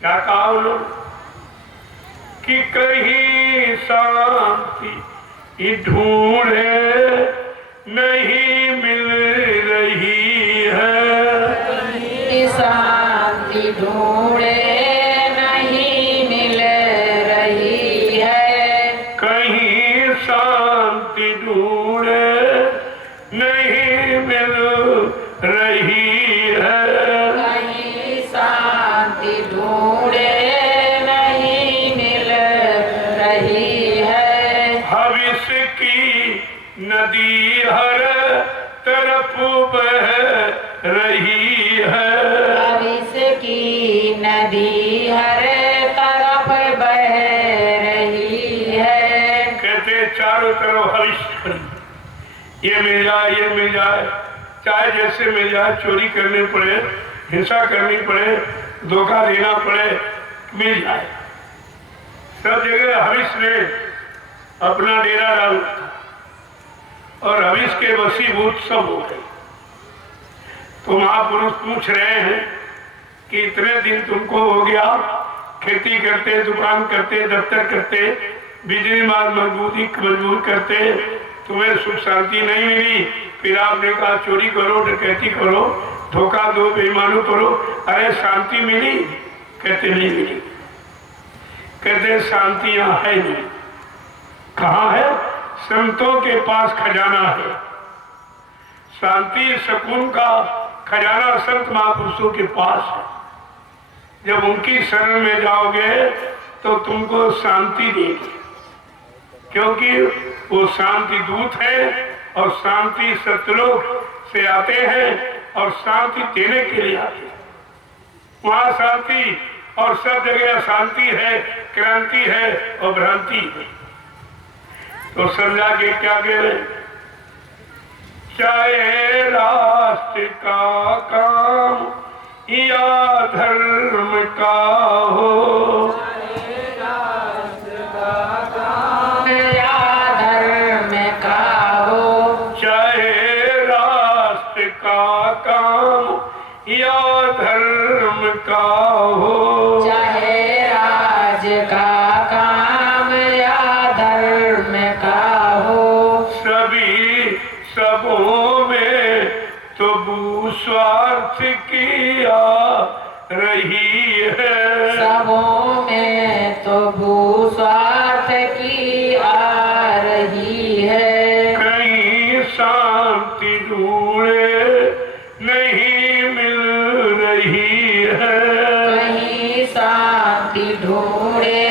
क्या कहा उन्होंने कि कहीं शांति ढूंढे नहीं मिल रही है, कहीं शांति ढूंढे नहीं मिल रही है, कहीं शांति ढूंढे नहीं मिल रही है, कहीं शांति ढूंढे नहीं मिल रही है। भविष्य की नदी हर तरफ बह रही है, भविष्य की नदी हर तरफ बह रही है। कहते चारों तरफ हविष्य खड़ी, ये मिल जाए ये मिल जाए, चाहे जैसे मिल जाए, चोरी करनी पड़े, हिंसा करनी पड़े, धोखा देना पड़े, मिल जाए। सब जगह हविष्य ने अपना डेरा डाल और हविष्य के वशीभूत सब हो गए। तो महापुरुष पूछ रहे हैं कि इतने दिन तुमको हो गया, खेती करते, दुकान करते, दफ्तर करते, बिजली माल मजबूर करते, तुम्हें सुख शांति नहीं मिली, फिर आपने कहा चोरी करो, डकैती करो, धोखा दो, बेईमानी करो, अरे शांति मिली? कहते नहीं मिली। कहते शांति यहाँ है नहीं। कहाँ है? संतों के पास खजाना है। शांति सुकून का खजाना संत महापुरुषों के पास है। जब उनकी शरण में जाओगे तो तुमको शांति देगी, क्योंकि वो शांति दूत है और शांति सतलोक से आते हैं और शांति देने के लिए आते हैं। वहां शांति और सब जगह अशांति है, क्रांति है और भ्रांति है। तो समझा के क्या कह रहे? चाहे राष्ट्र का काम या धर्म का हो, चाहे राष्ट्र का काम या धर्म का हो, चाहे राष्ट्र का काम या धर्म का हो, चाहे राज का काम या धर्म का हो, सभी सबों में तो भूस्वार्थ किया रही है, सबों में तो भूस्वार्थ की आ रही है। कहीं शांति ढूंढे नहीं मिल रही है, कहीं शांति ढूंढे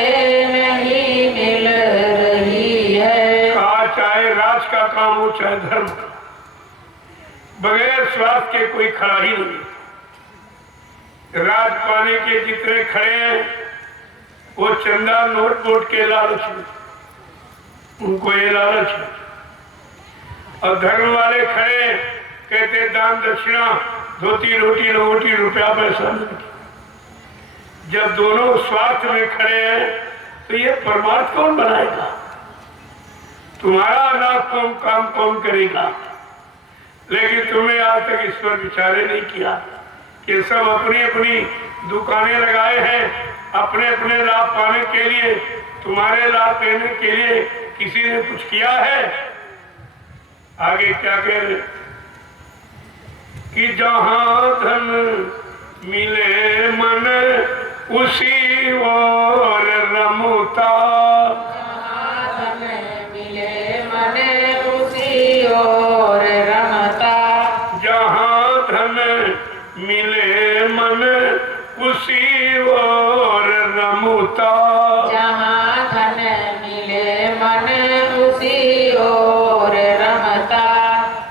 नहीं मिल रही है। कहा चाहे राज का काम हो चाहे धर्म, बगैर स्वार्थ के कोई खड़ा ही नहीं। राज पाने के जितने खड़े हैं वो चंदा नोट वोट के लालच में, उनको ये लालच है। और धर्म वाले खड़े कहते दान दक्षिणा, धोती रोटी लंगोटी, रुपया पैसा नहीं। जब दोनों स्वार्थ में खड़े हैं तो ये परमार्थ कौन बनाएगा? तुम्हारा अनाथ कौन काम कौन करेगा? लेकिन तुम्हें आज तक इस पर विचारे नहीं किया कि सब अपनी अपनी दुकानें लगाए हैं अपने अपने लाभ पाने के लिए। तुम्हारे लाभ लेने के लिए किसी ने कुछ किया है? आगे क्या कह रहे कि जहां धन मिले मन उसी ओर रमता, जहाँ धन मिले मन उसी ओर रमता, जहां धन मिले मन उसी ओर रमता, जहाँ धन मिले मन उसी ओर रमता।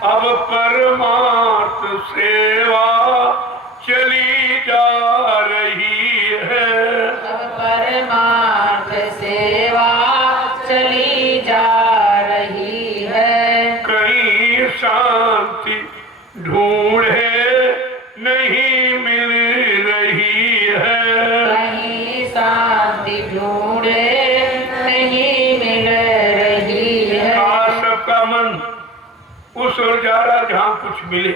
अब परमार्थ सेवा चली जा रही है, अब परमार्थ सेवा चली जा रही है। कहीं शांति ढूंढे नहीं मिल रही है, कहीं शांति ढूंढे नहीं मिल रही है। आज सबका मन उस ओर जा रहा जहां कुछ मिले,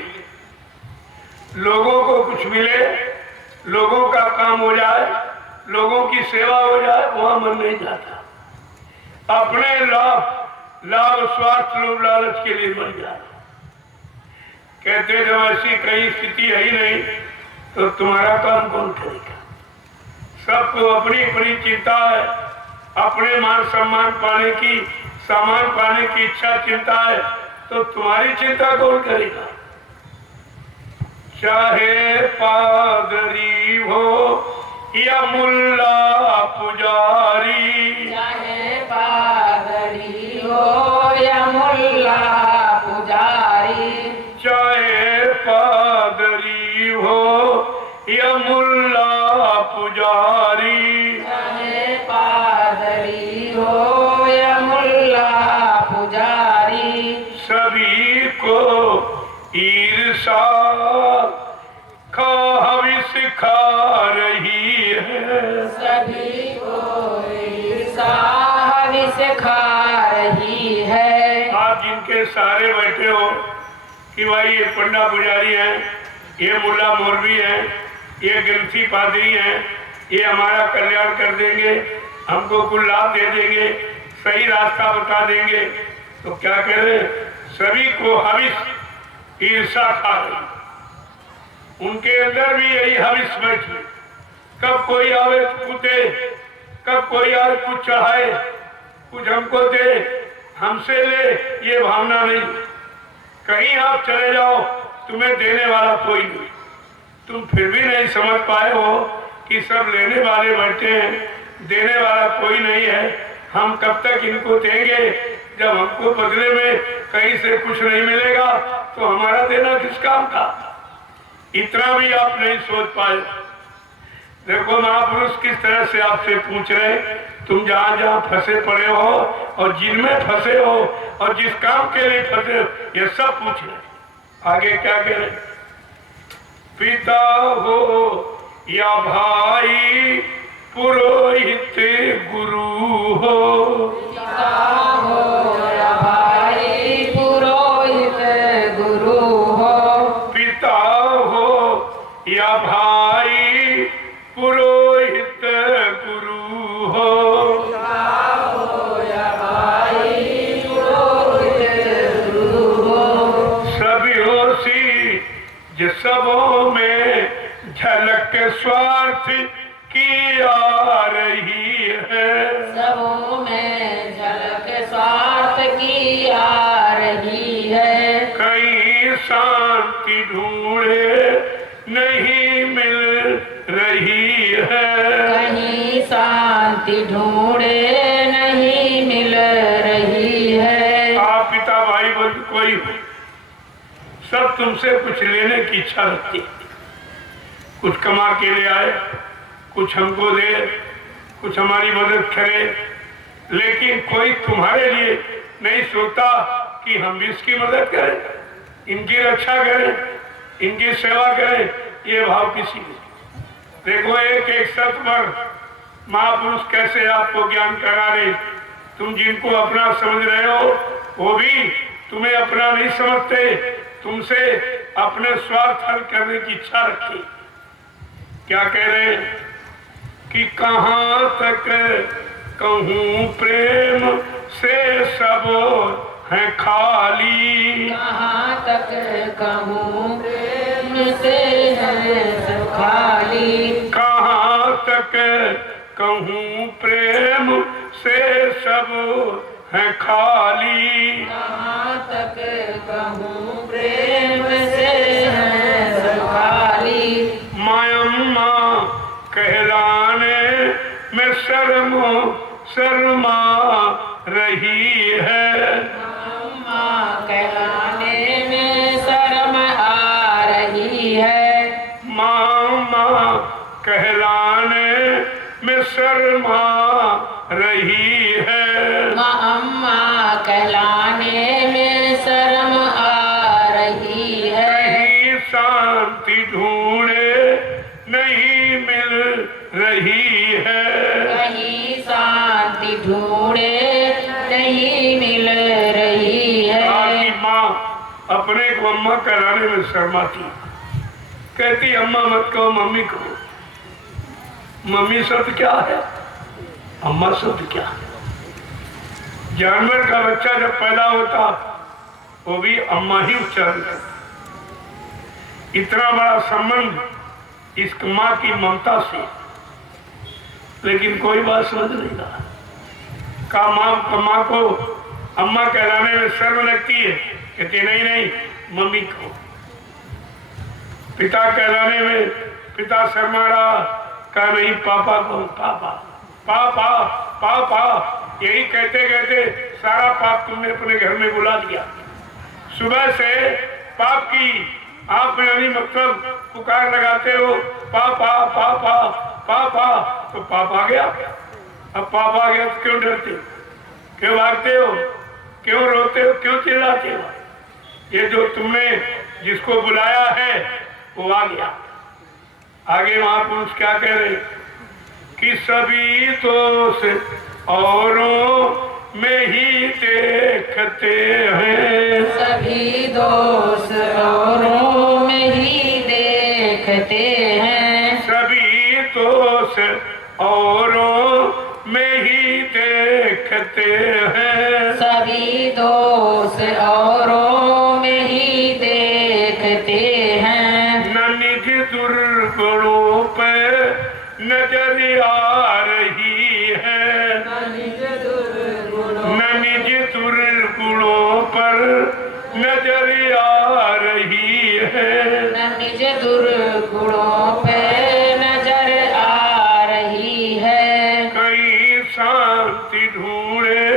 लोगों को कुछ मिले, लोगों का काम हो जाए, लोगों की सेवा हो जाए वहां मन नहीं जाता। अपने लाभ स्वार्थ लोभ लालच के लिए मर जाए। कहते जब ऐसी कहीं स्थिति है ही नहीं तो तुम्हारा काम कौन करेगा? सबको अपनी अपनी चिंता है, अपने मान सम्मान पाने की, सामान पाने की इच्छा चिंता है, तो तुम्हारी चिंता कौन करेगा? चाहे पादरी हो या मुल्ला पुजारी, चाहे पादरी हो या मुल्ला पुजारी, चाहे पादरी हो या मुल्ला पुजारी, चाहे पादरी हो या मुल्ला पुजारी, सभी को ईर्षा का हविष खा रही है। सभी को ईर्षा हविष खा रही है। आप जिनके सहारे बैठे हो कि भाई ये पंडा पुजारी है, ये मुल्ला मौलवी है, ये ग्रंथी पादरी है, ये हमारा कल्याण कर देंगे, हमको कुछ लाभ दे देंगे, सही रास्ता बता देंगे, तो क्या करें? सभी को हविष ईर्षा खा रही। उनके अंदर भी यही हविष बैठी। कब कोई आवे कुछ दे, कब कोई आवे कुछ चढ़ाए, कुछ हमको दे, हमसे ले, ये भावना नहीं। कहीं आप चले जाओ तुम्हें देने वाला कोई नहीं। तुम फिर भी नहीं समझ पाए हो कि सब लेने वाले बैठे हैं, देने वाला कोई नहीं है। हम कब तक इनको देंगे? जब हमको बदले में कहीं से कुछ नहीं मिलेगा तो हमारा देना किस काम का? इतना भी आप नहीं सोच पाए। देखो महापुरुष किस तरह से आपसे पूछ रहे, तुम जहां जहां फंसे पड़े हो और जिनमें फंसे हो और जिस काम के लिए फंसे हो, ये सब पूछ रहे। आगे क्या करें? पिता हो या भाई, पुरोहित गुरु हो, पिता हो या भाई, पुरोहित गुरु हो, पिता हो या भाई, पुरोहित गुरु हो, पिता हो या भाई, पुरोहित गुरु हो, सभी सी सबों में झलक स्वार्थ की आ रही है। सबों में झलक स्वार्थ की आ रही है। कहीं शांति ढूंढे नहीं मिल रही है। कहीं शांति ढूंढे नहीं मिल रही है। आप पिता भाई बंधु कोई हो, सब तुमसे कुछ लेने की इच्छा रखते हैं। कुछ कमा के ले आए, कुछ हमको दे, कुछ हमारी मदद करे, लेकिन कोई तुम्हारे लिए नहीं सोचता कि हम भी इसकी मदद करें, इनकी रक्षा करें, इनकी सेवा करें। ये भाव किसी को। देखो एक एक शब्द पर महापुरुष कैसे आपको ज्ञान करा रहे। तुम जिनको अपना समझ रहे हो वो भी तुम्हें अपना नहीं समझते, तुमसे अपने स्वार्थ हल करने की इच्छा रखती। क्या कह रहे हैं कि कहाँ तक कहूँ प्रेम से सब है खाली, कहाँ तक कहूँ प्रेम से है सब खाली, कहाँ तक कहूँ प्रेम से सब है खाली, कहाँ तक कहूँ प्रेम से है सब खाली। मायम्मा कहलाने में शर्मा रही है। माँ कहलाने में शर्म आ रही है। मामा कहलाने में शर्मा रही है। अम्मा कहलाने में शर्म आ रही है। कहीं शांति ढूंढे नहीं मिल रही है। कहीं शांति ढूंढे नहीं मिल रही है। आपकी माँ अपने को अम्मा कहलाने में शर्माती, कहती अम्मा मत कहो मम्मी कहो। मम्मी शब्द क्या है, अम्मा शब्द क्या है। जानवर का बच्चा जब पैदा होता वो भी अम्मा ही उच्चारण करता। इतना बड़ा संबंध इस माँ की ममता से, लेकिन कोई बात समझ नहीं रहा। का माँ को अम्मा कहलाने में शर्म लगती है, कहते नहीं नहीं मम्मी को। पिता कहलाने में पिता शर्मा रहा, कहा नहीं पापा को, पापा पापा पापा। यही कहते कहते सारा पाप तुमने अपने घर में बुला दिया। सुबह से पाप की आप यानी मतलब पुकार लगाते हो, पापा पापा पापा, तो पाप आ गया। अब पाप आ गया तो क्यों डरते हो, क्यों भागते हो, क्यों रोते हो, क्यों चिल्लाते हो। ये जो तुमने जिसको बुलाया है वो आ गया। आगे महापुरुष क्या कह रहे कि सभी दोष औरों में ही देखते हैं, सभी दोष औरों में ही देखते हैं, सभी दोष औरों में ही देखते हैं, सभी दोष औरों में ही देखते हैं। न निज दुर्गुणों पर नजर आ रही है, न निज दुर्गुणों पर नजर आ रही है, न निज दुर्गुणों पे नजर आ रही है। कहीं शांति ढूंढे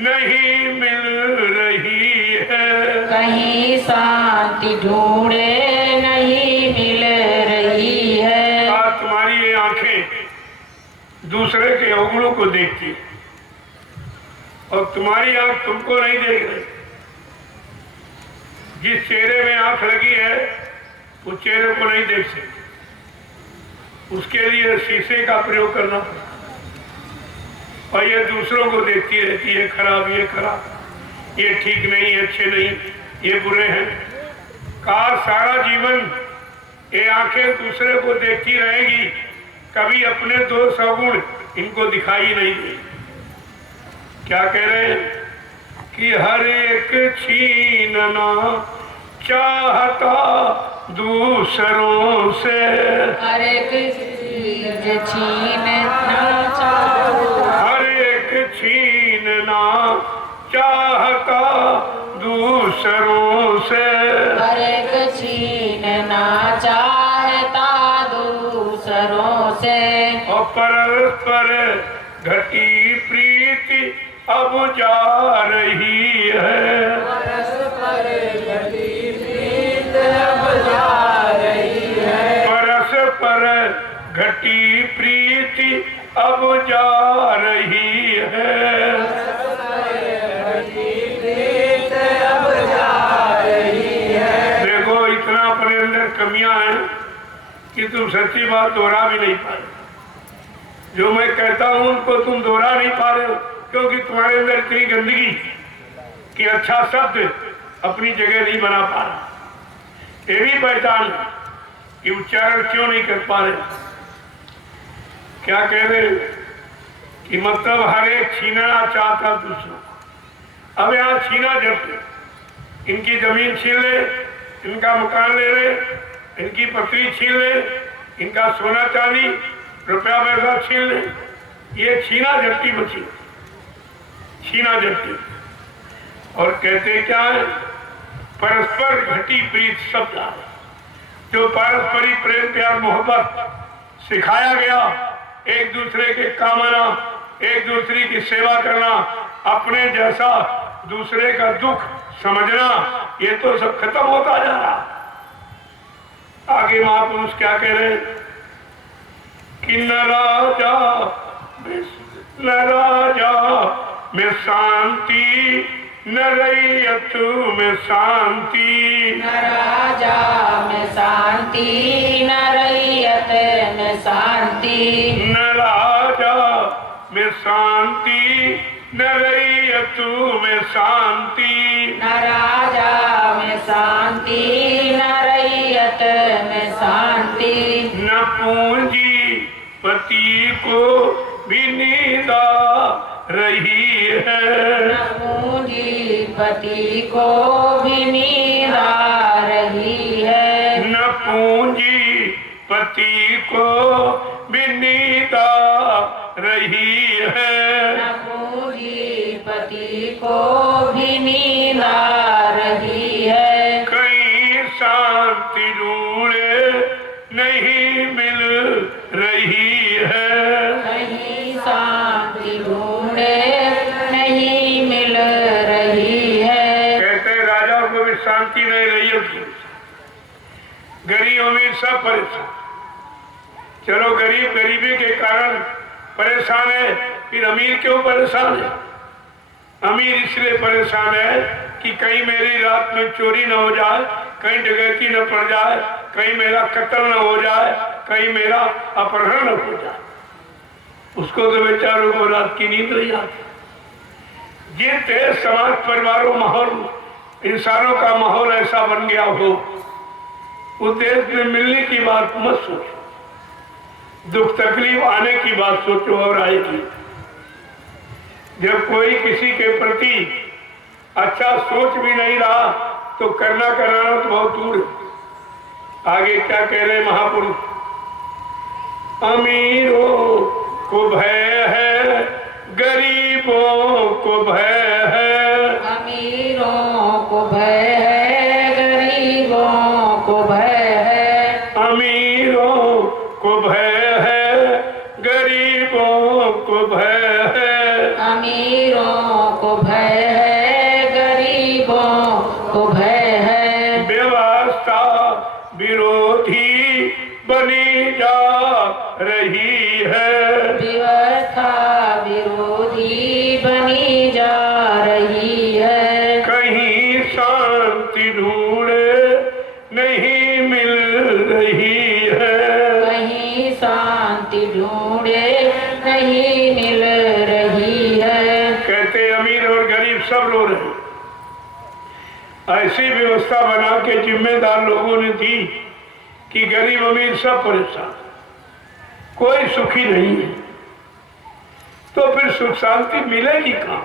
नहीं मिल रही है, कहीं शांति ढूंढे नहीं मिल रही है। आज तुम्हारी ये आंखें दूसरे के अवगुणों को देखती है और तुम्हारी आंख तुमको नहीं देख रही। जिस चेहरे में आंख लगी है उस चेहरे को नहीं देख सकती, उसके लिए शीशे का प्रयोग करना पड़ता। और ये दूसरों को देखती रहती है, खराब, ये खराब, ये ठीक नहीं, अच्छे नहीं, ये बुरे हैं। कहा सारा जीवन ये आंखें दूसरे को देखती रहेगी, कभी अपने दोष अवगुण इनको दिखाई नहीं देगी। क्या कह रहे हैं कि हर एक छीनना चाहता दूसरों से, हर एक चीज छीनना चाहता, हर एक छीनना चाहता दूसरों से, हर एक छीनना चाहता दूसरों से। और परस्पर घटी प्रीति अब जा रही है, परस्पर घटी प्रीत अब जा रही है, परस्पर घटी प्रीति अब जा रही है, प्रीत अब जा रही है। देखो इतना अपने अंदर कमियां हैं कि तुम सच्ची बात दोहरा भी नहीं पा रहे। जो मैं कहता हूं उनको तुम दोहरा नहीं पा रहे हो, क्योंकि तुम्हारे अंदर इतनी गंदगी कि अच्छा शब्द अपनी जगह नहीं बना पा रहा। ये भी पहचान कि उच्चारण क्यों नहीं कर पा रहे। क्या कह रहे कि मतलब हर एक छीनना चाहता दूसरा। अब यहाँ छीना जब इनकी जमीन छीन ले, इनका मकान ले ले, इनकी पत्नी छीन ले, इनका सोना चांदी रुपया पैसा छीन ले, ये छीना झपटी बची, छीना झपटी। और कहते क्या है, परस्पर घटी प्रीत शब्द है। जो पारस्परिक प्रेम प्यार मोहब्बत सिखाया गया, एक दूसरे के काम आना, एक दूसरे की सेवा करना, अपने जैसा दूसरे का दुख समझना, ये तो सब खत्म होता जा रहा। आगे महापुरुष क्या कह रहे हैं कि न राजा में शांति, न रैयत में शांति, न राजा में शांति, न रैयत में शांति, न राजा में शांति, न रैयत में शांति, न राजा में शांति, न रैयत में शांति, न पूंजी पति को भी नींद आ रही है। न पूंजीपति को भी नींद आ रही है। न पूंजीपति को भी नींद आ रही है। न पूंजीपति को भी नींद आ रही है। कहीं शांति ढूंढे नहीं मिल रही है। कहीं शांति ढूंढे नहीं मिल रही है। कहते हैं राजाओं को भी शांति नहीं रही है। गरीब अमीर सब परेशान। चलो गरीब गरीबी के कारण परेशान है, फिर अमीर क्यों परेशान है? अमीर इसलिए परेशान है कि कहीं मेरी रात में चोरी न हो जाए, कहीं डकैती न पड़ जाए, कहीं मेरा कत्ल न हो जाए, कहीं मेरा अपहरण न हो जाए। उसको तो बेचारों को रात की नींद नहीं आती। जिस देश समाज परिवारों माहौल इंसानों का माहौल ऐसा बन गया हो, उस देश में मिलने की बात मत सोचो, दुख तकलीफ आने की बात सोचो और आएगी। जब कोई किसी के प्रति अच्छा सोच भी नहीं रहा तो करना कराना तो बहुत दूर है। आगे क्या कह रहे महापुरुष? अमीरों को भय है, गरीबों को भय है। अमीरों को भय है, गरीबों को भय है। अमीरों को भय है, गरीबों को भय है। अमीरों को भय है, गरीबों को भय है। व्यवस्था विरोधी बनी जा रही है। व्यवस्था विरोधी बनी जा रही है। कहीं शांति ढूंढे नहीं मिल रही है। कहीं शांति ढूंढे नहीं मिल रही है। कहते अमीर और गरीब सब रो रहे हैं। ऐसी व्यवस्था बना के जिम्मेदार लोगों ने दी कि गरीब अमीर सब परेशान, कोई सुखी नहीं है। तो फिर सुख शांति मिलेगी कहाँ?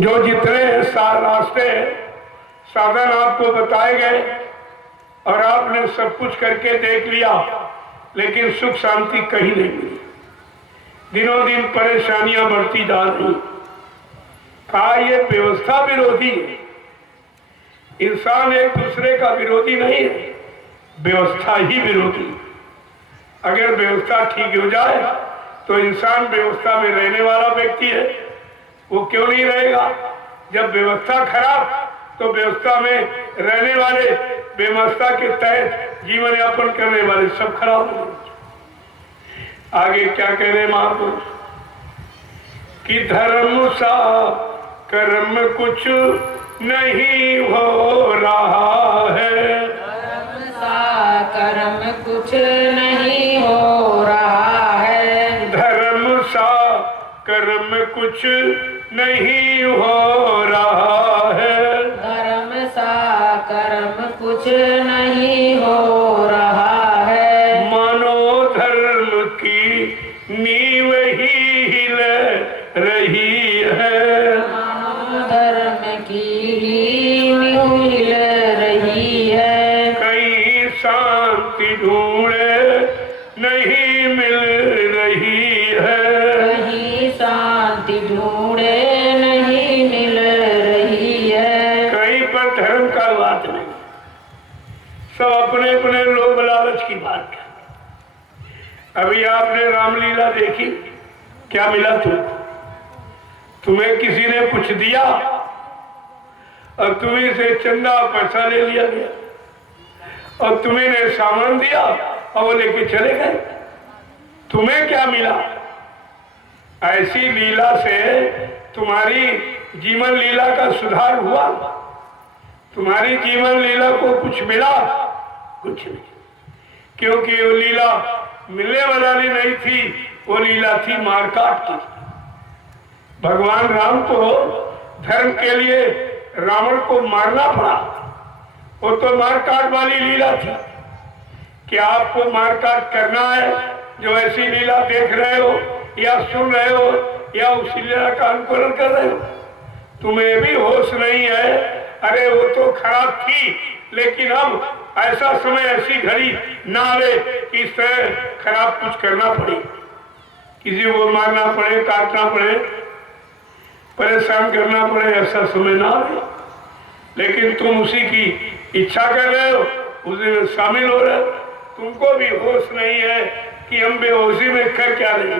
जो जितने रास्ते साधन आपको बताए गए और आपने सब कुछ करके देख लिया, लेकिन सुख शांति कहीं नहीं मिली। दिनों दिन परेशानियां बढ़ती जा रही। कहा ये व्यवस्था विरोधी है। इंसान एक दूसरे का विरोधी नहीं है, व्यवस्था ही विरोधी। अगर व्यवस्था ठीक हो जाए तो इंसान व्यवस्था में रहने वाला व्यक्ति है, वो क्यों नहीं रहेगा? जब व्यवस्था खराब तो व्यवस्था में रहने वाले, व्यवस्था के तहत जीवन यापन करने वाले सब खराब हो गए। आगे क्या कह रहे महापुरुष कि धर्म सा कर्म कुछ नहीं हो रहा है। धर्म सा कर्म कुछ नहीं हो रहा है। धर्म सा कर्म कुछ नहीं हो रहा है। धर्म सा कर्म कुछ नहीं हो रहा है। मनोधर्म की नींव ही हिल रही है। धर्म की नींव हिल रही है। कहीं शांति ढूंढे नहीं मिल रही है। कहीं शांति ढूंढे नहीं मिल रही है। कहीं पर धर्म का बात नहीं, सब अपने अपने लोभ लालच की बात है। अभी आपने रामलीला देखी, क्या मिला तुम्हें किसी ने कुछ दिया और तुम्हें से चंदा पैसा ले लिया गया, और तुम्हें ने सामान दिया और वो लेके चले गए। तुम्हें क्या मिला? ऐसी लीला से तुम्हारी जीवन लीला का सुधार हुआ? तुम्हारी जीवन लीला को कुछ मिला? कुछ नहीं, क्योंकि वो लीला मिलने वाला नहीं थी, वो लीला थी मारकाट की। भगवान राम को धर्म के लिए रावण को मारना पड़ा, वो तो मारकाट वाली लीला थी कि आपको मारकाट करना है जो ऐसी लीला देख रहे हो या सुन रहे हो या उस लीला का अनुकरण कर रहे हो, तुम्हें भी होश नहीं है। अरे वो तो खराब थी, लेकिन अब ऐसा समय, ऐसी घड़ी ना आवे कि इस तरह खराब कुछ करना पड़े, किसी को मारना पड़े, काटना पड़े, परेशान करना पड़े, ऐसा समय ना आवे। लेकिन तुम उसी की इच्छा कर रहे हो, उसी में शामिल हो रहे हो। तुमको भी होश नहीं है कि हम बेहोशी में कर क्या रहे,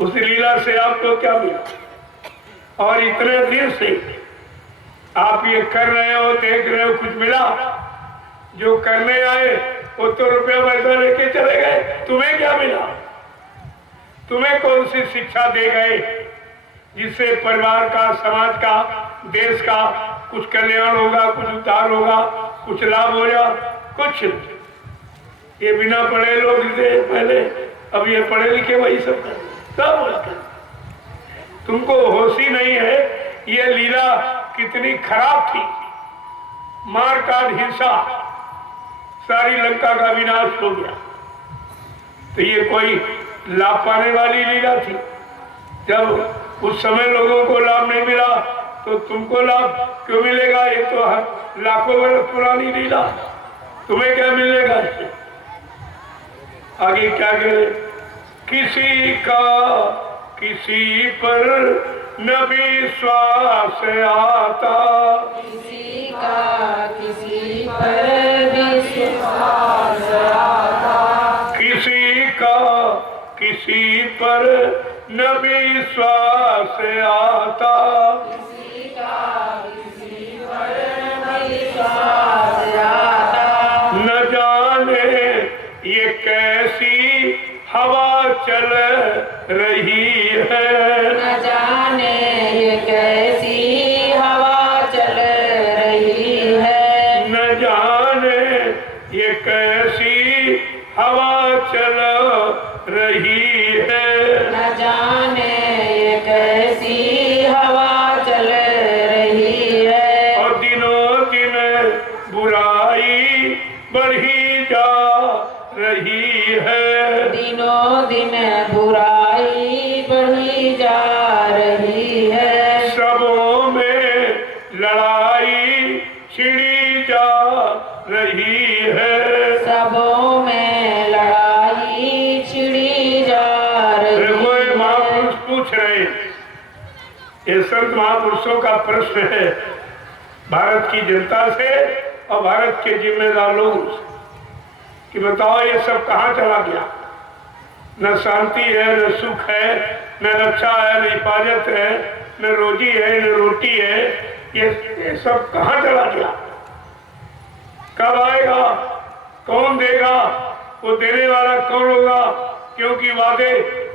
उस लीला से आपको क्या मिला। और इतने दिन से आप ये कर रहे हो, देख रहे हो, कुछ मिला? जो करने आए वो तो रुपया पैसा लेके चले गए, तुम्हें क्या मिला? तुम्हें कौन सी शिक्षा दे गए जिससे परिवार का, समाज का, देश का कुछ कल्याण होगा, कुछ उद्धार होगा, कुछ लाभ होगा? कुछ। ये बिना पढ़े लोग थे पहले, अब ये पढ़े लिखे वही सब कर। तुमको होश ही नहीं है ये लीला कितनी खराब थी। मार काट हिंसा, सारी लंका का विनाश हो गया। तो ये कोई लाभ पाने वाली लीला थी? जब उस समय लोगों को लाभ नहीं मिला तो तुमको लाभ क्यों मिलेगा? ये तो लाखों वर्ष पुरानी लीला, तुम्हें क्या मिलेगा इससे? आगे क्या कहे? किसी का किसी पर न विश्वास आता, किसी का किसी पर विश्वास आता, किसी का किसी पर न विश्वास आता, किसी का किसी पर विश्वास आता। न जाने ये कैसी हवा चल रही है, न जाने ये कैसी हवा चल रही है, न जाने ये कैसी हवा चल रही है, न जाने ये कैसी हवा चल रही है। और दिनों दिन बुराई बढ़ी जा रही है, दिनों दिन बुराई बढ़ी जा रही है, सबों में लड़ाई छिड़ी जा रही है, सबों में लड़ाई छिड़ी जा रही देखो ये है। महापुरुष पूछ रहे, ये संत महापुरुषों का प्रश्न है भारत की जनता से और भारत के जिम्मेदार लोगों से कि बताओ ये सब कहाँ चला गया? न शांति है, न सुख है, न रक्षा है, न हिफाजत है, न रोजी है, न रोटी है। ये सब कहाँ चला गया? कब आएगा? कौन देगा? वो देने वाला कौन होगा? क्योंकि वादे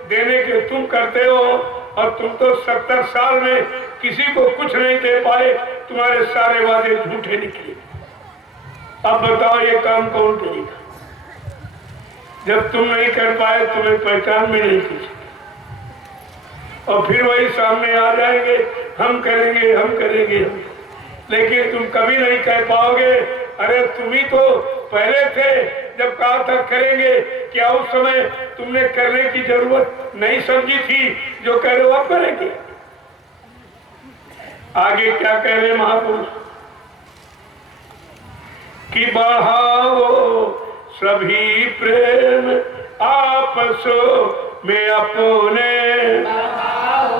देने के तुम करते हो और तुम तो 70 साल में किसी को कुछ नहीं दे पाए, तुम्हारे सारे वादे झूठे निकले। अब बताओ ये काम कौन करेगा? जब तुम नहीं कर पाए तुम्हें पहचान में नहीं किसी, और फिर वही सामने आ जाएंगे, हम करेंगे, हम करेंगे, लेकिन तुम कभी नहीं कह पाओगे अरे तुम ही तो पहले थे जब कहा था करेंगे, क्या उस समय तुमने करने की जरूरत नहीं समझी थी? जो कह रहे हो आप करेंगे। आगे क्या कह रहे महापुरुष कि बढ़ाओ सभी प्रेम आपसों में अपने, बढ़ाओ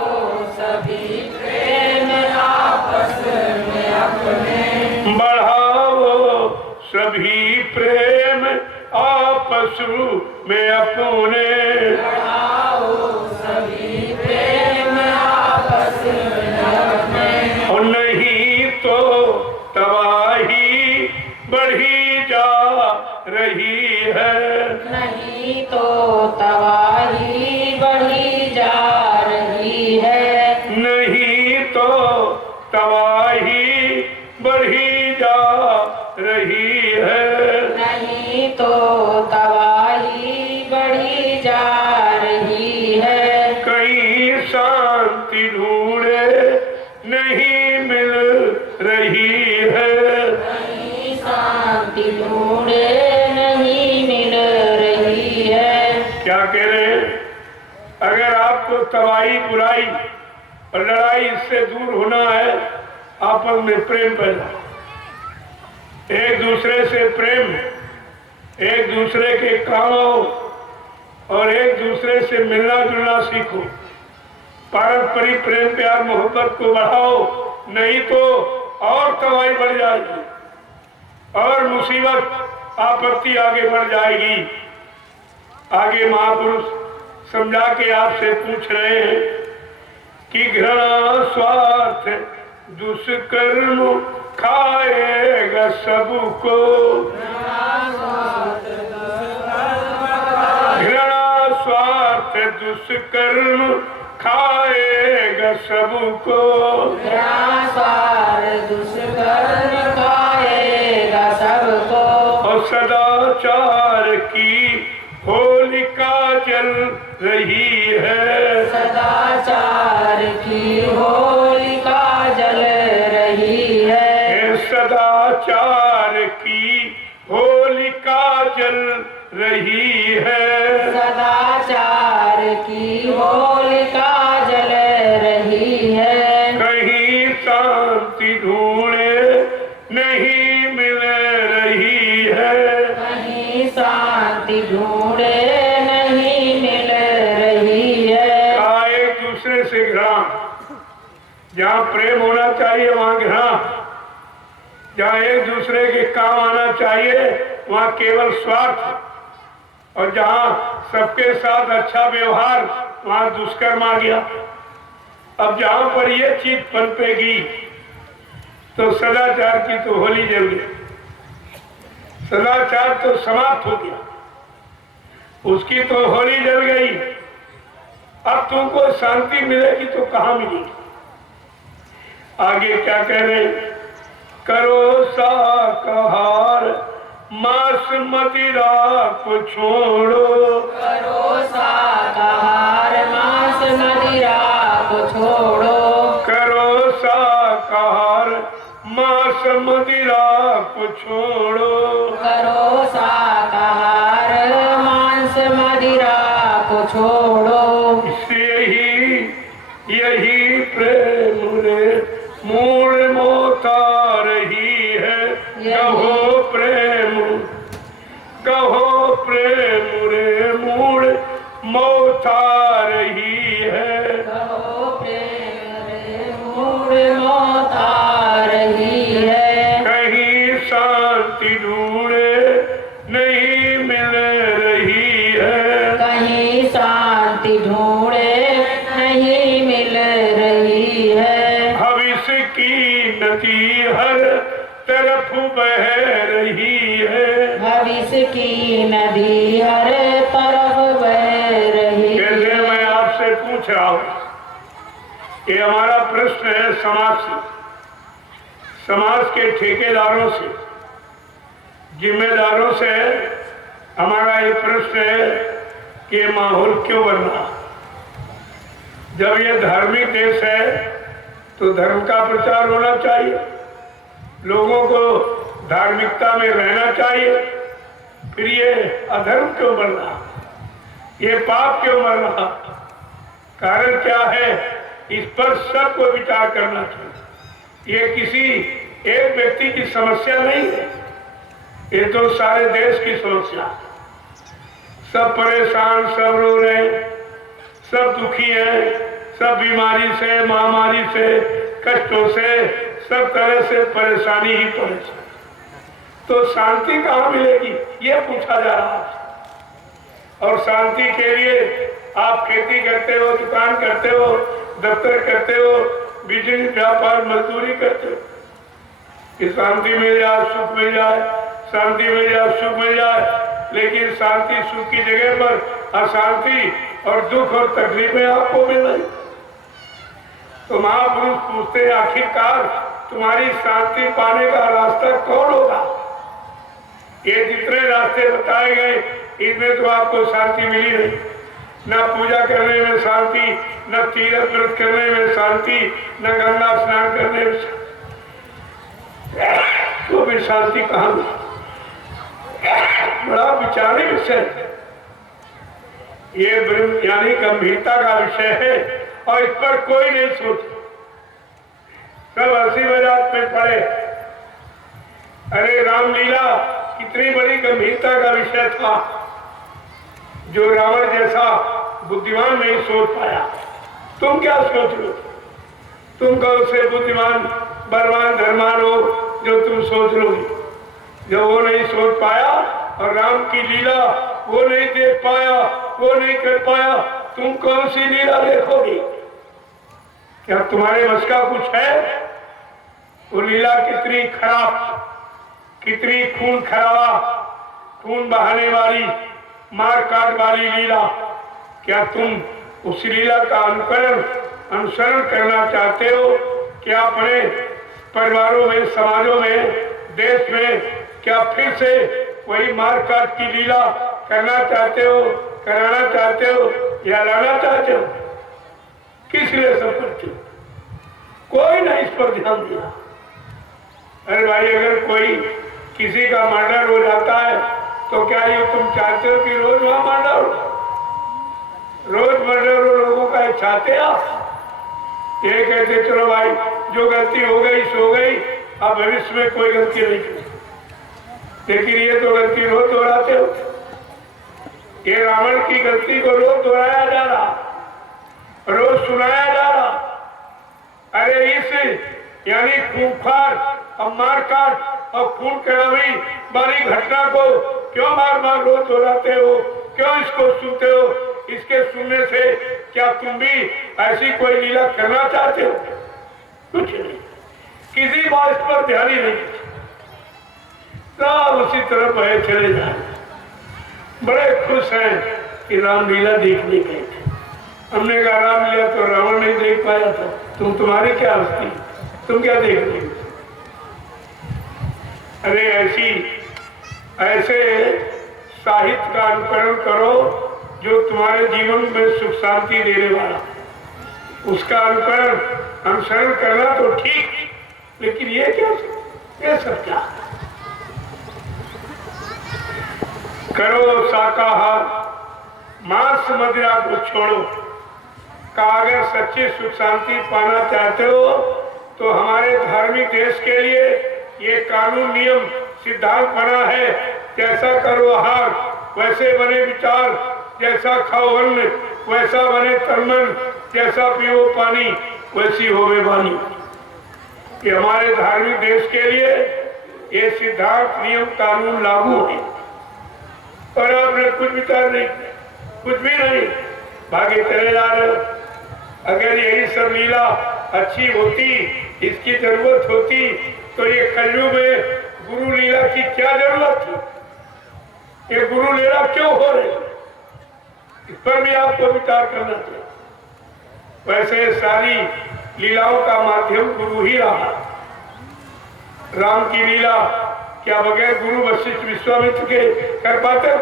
सभी प्रेम आपस में अपने, बढ़ाओ सभी प्रेम आपस में अपने, बढ़ाओ सभी प्रेम आपस में अपने। और नहीं तो तबाही बढ़ी जा रही है, नहीं तो तबाही बढ़ी जा रही है, नहीं तो तबाही बढ़ी जा रही है, नहीं तो तबाही बढ़ी जा रही है। कहीं शांति ढूंढे नहीं मिल रही है, कहीं शांति ढूंढे नहीं मिल रही कह रहे हैं? अगर आपको तबाही, बुराई और लड़ाई इससे दूर होना है, आपस में प्रेम पैदा, एक दूसरे से प्रेम, एक दूसरे के काम आओ और एक दूसरे से मिलना जुलना सीखो। पारस्परिक प्रेम प्यार मोहब्बत को बढ़ाओ, नहीं तो और तबाही बढ़ जाएगी और मुसीबत आपत्ति आगे बढ़ जाएगी। आगे महापुरुष समझा के आपसे पूछ रहे हैं कि घृणा स्वार्थ दुष्कर्म खाएगा सबको, घृणा स्वार्थ दुष्कर्म खाएगा सबको, दुष्कर्म खाएगा सबको। और सदाचार की होलिका जल रही है, सदाचार की होलिका जल रही है, सदाचार की होलिका जल रही है, सदाचार की होलिका जल रही है। कहीं शांति ढूंढे नहीं मिल रही है, कहीं शांति ढूंढे नहीं मिल रही है। एक दूसरे से घृणा, जहाँ प्रेम होना चाहिए वहाँ घृणा, जहाँ एक दूसरे के काम आना चाहिए वहाँ केवल स्वार्थ, और जहाँ सबके साथ अच्छा व्यवहार वहाँ दुष्कर्म आ गया। अब जहाँ पर ये चीज पनपेगी तो सदाचार की तो होली जल गई, सदाचार तो समाप्त हो गया, उसकी तो होली जल गई। अब तुमको शांति मिलेगी तो कहाँ मिलेगी? आगे क्या कह रहे? करो शाकाहार मांस मदिरा को छोड़ो, करो शाकाहार मांस मदिरा को छोड़ो, करो शाकाहार मांस मदिरा को छोड़ो, करो शाकाहार मांस मदिरा को छोड़ो। यही प्रेम रे मूल मोता रही है, कहो प्रेम, कहो प्रेम रे मूल मोता रही है, कहो प्रेम रे मूल मोता रही है। कहीं शांति ढूंढे नहीं मिल रही है, कहीं शांति ढूंढे नहीं मिल रही है। भविष्य की नदी हर तरफ बह रही है, भविष्य की नदी हर तरफ बह रही है। जैसे मैं आपसे पूछ रहा हूँ, ये हमारा प्रश्न है समाज से, समाज के ठेकेदारों से, जिम्मेदारों से हमारा ये प्रश्न है कि ये माहौल क्यों बन रहा? जब ये धार्मिक देश है तो धर्म का प्रचार होना चाहिए, लोगों को धार्मिकता में रहना चाहिए, फिर ये अधर्म क्यों बन रहा, ये पाप क्यों बन रहा? कारण क्या है? इस पर सबको विचार करना चाहिए। ये किसी एक व्यक्ति की समस्या नहीं है, ये तो सारे देश की समस्या है। सब परेशान, सब रो रहे, सब दुखी है, सब बीमारी से, महामारी से, कष्टों से, सब तरह से परेशानी ही परेशानी। तो शांति कहाँ मिलेगी ये पूछा जा रहा है। और शांति के लिए आप खेती करते हो, दुकान करते हो, दफ्तर करते हो, बिजनेस व्यापार मजदूरी करते हो कि शांति मिल जाए, सुख मिल जाए, शांति मिल जाए, सुख मिल जाए। लेकिन शांति सुख की जगह पर अशांति और दुख और तकलीफें आपको मिल रही। तो महापुरुष पूछते आखिरकार तुम्हारी शांति पाने का रास्ता कौन होगा? ये जितने रास्ते बताए गए इनमें तो आपको शांति मिली नहीं। न पूजा करने में शांति, न तीर्थ व्रत करने में शांति, न गंगा स्नान करने में तो भी शांति कहाँ? बड़ा विचारी विषय। ये यानी गंभीरता का विषय है और इस पर कोई नहीं सोचे। सब हंसी मजाक में पड़े। अरे रामलीला कितनी बड़ी गंभीरता का विषय था जो रावण जैसा बुद्धिमान नहीं सोच पाया। तुम क्या सोच लो? तुम कौन से बुद्धिमान बलवान धर्मान हो जो तुम सोच लोगे? जब वो नहीं सोच पाया और राम की लीला वो नहीं देख पाया, वो नहीं कर पाया, तुम कौन सी लीला देखोगे? क्या तुम्हारे बस का कुछ है? वो लीला कितनी खराब, कितनी खून खराबा, खून बहाने वाली, मार काट वाली लीला। क्या तुम उस लीला का अनुसरण करना चाहते हो? क्या अपने परिवारों में, समाजों में, देश में क्या फिर से वही मार काट की लीला करना चाहते हो, कराना चाहते हो या लाना चाहते हो? किस लिए सब करते हो? कोई नहीं इस पर ध्यान दिया। अरे भाई, अगर कोई किसी का मर्डर हो जाता है तो क्या ये तुम चाहते हो कि रोज वहां मर्डर हो? रोज मर्डर हो लोगों का चाहते आप? ये कहते चलो भाई जो गलती हो गई सो गई, अब भविष्य में कोई गलती नहीं की। लेकिन ये तो गलती रोज दोहराते हो। ये रावण की गलती को रोज दोहराया जा रहा, रोज सुनाया जा रहा। अरे इस यानी खूंखार और मारकाट और खून खराबी वाली घटना को क्यों बार बार रोज दोहराते हो? क्यों इसको सुनते हो? इसके सुनने से क्या तुम भी ऐसी कोई लीला करना चाहते हो? कुछ नहीं, किसी बात इस पर ध्यान ही नहीं। सब उसी तरफ बहे चले जा रहे। बड़े खुश हैं कि रामलीला देखने गए थे। हमने कहा रामलीला तो रावण नहीं देख पाया था, तुम्हारी क्या हस्ती, तुम क्या देख रहे हो? अरे ऐसे साहित्य का अनुकरण करो जो तुम्हारे जीवन में सुख शांति देने वाला, उसका अनुसरण करना तो ठीक, लेकिन ये क्या, ये सब क्या? करो शाकाहार, मांस मदिरा को छोड़ो। का अगर सच्ची सुख शांति पाना चाहते हो तो हमारे धार्मिक देश के लिए ये कानून नियम सिद्धांत बना है। जैसा करो आहार वैसे बने विचार, जैसा खाओ अन्न वैसा बने तन मन, जैसा पियो पानी वैसी होवे वाणी। ये हमारे धार्मिक देश के लिए ये सिद्धांत नियम कानून लागू है। और आपने कुछ विचार नहीं, कुछ भी नहीं, भागे चले जा रहे हो। अगर यही सब लीला अच्छी होती, इसकी जरूरत होती, तो ये कलयुग में गुरु लीला की क्या जरूरत थी? ये गुरु लीला क्यों हो रही, इस पर भी आपको विचार करना चाहिए। वैसे सारी लीलाओं का माध्यम गुरु ही रहा। राम की लीला क्या बगैर गुरु वशिष्ठ विश्वामित्र के कर पाते?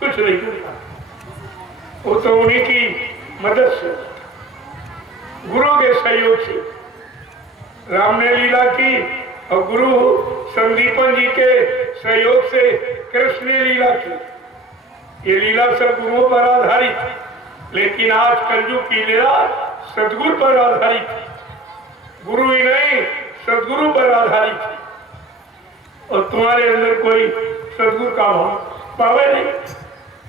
कुछ नहीं कर पाते। वो तो उन्हीं की मदद से, गुरु के सहयोग से राम ने लीला की और गुरु संदीपन जी के सहयोग से कृष्ण ने लीला की। ये लीला सब गुरुओं पर आधारित है, लेकिन आज कलयुग की लीला सदगुरु पर आधारित है। गुरु ही नहीं, सदगुरु पर आधारित है। और तुम्हारे अंदर कोई सदगुरु का भाव पावे नहीं।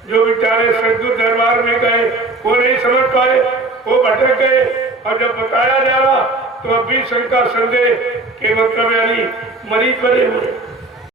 जो बेचारे सदगुरु दरबार में गए वो नहीं समझ पाए, वो भटक गए, और जब बताया जा रहा तो अब भी शंका संदेह के मतलब यानी मरीज बने हुए।